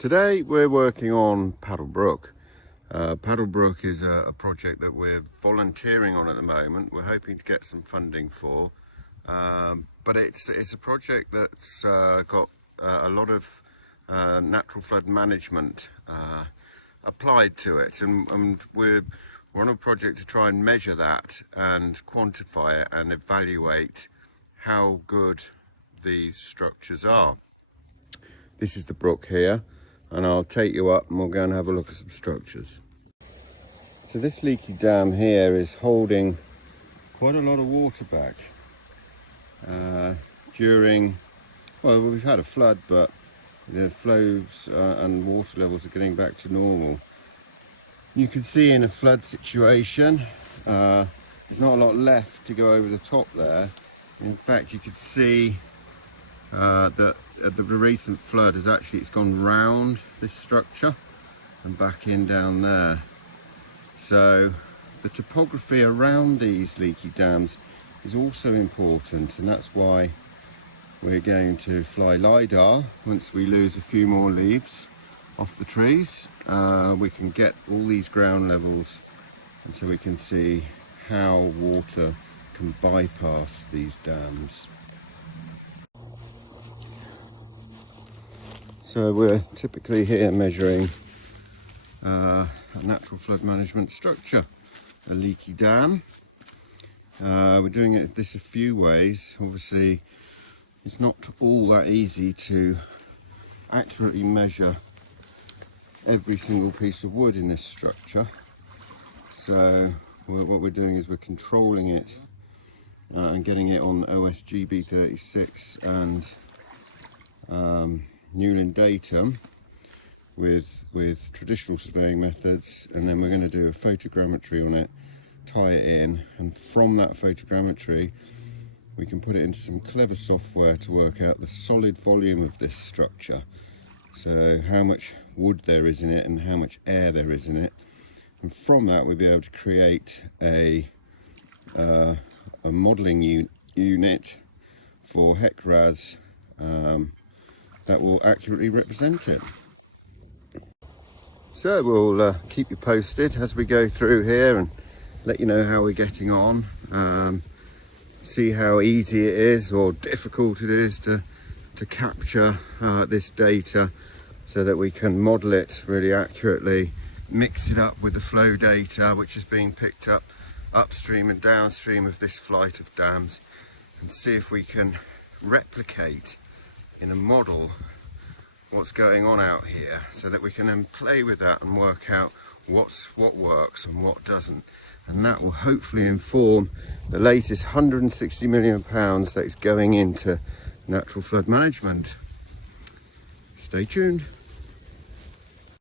Today we're working on Brook. Brook is a project that we're volunteering on at the moment. We're hoping to get some funding for, but it's a project that's got a lot of natural flood management applied to it, and we're on a project to try and measure that and quantify it and evaluate how good these structures are. This is the brook here, and I'll take you up and we'll go and have a look at some structures. So this leaky dam here is holding quite a lot of water back. Well, we've had a flood, but the flows and water levels are getting back to normal. You can see in a flood situation, there's not a lot left to go over the top there. In fact, you could see that the recent flood it's gone round this structure and back in down there. So the topography around these leaky dams is also important, and that's why we're going to fly LiDAR. Once we lose a few more leaves off the trees, we can get all these ground levels, and so we can see how water can bypass these dams. So we're typically here measuring a natural flood management structure, a leaky dam. We're doing this a few ways. Obviously, it's not all that easy to accurately measure every single piece of wood in this structure. So what we're doing is we're controlling it and getting it on OSGB 36 and Newland datum with traditional surveying methods, and then we're going to do a photogrammetry on it, tie it in, and from that photogrammetry we can put it into some clever software to work out the solid volume of this structure, so how much wood there is in it and how much air there is in it, and from that we'll be able to create a modelling unit for HEC-RAS that will accurately represent it. So we'll keep you posted as we go through here and let you know how we're getting on, see how easy it is or difficult it is to capture this data so that we can model it really accurately, mix it up with the flow data which is being picked up upstream and downstream of this flight of dams, and see if we can replicate in a model what's going on out here, so that we can then play with that and work out what works and what doesn't, and that will hopefully inform the latest £160 million that is going into natural flood management. Stay tuned.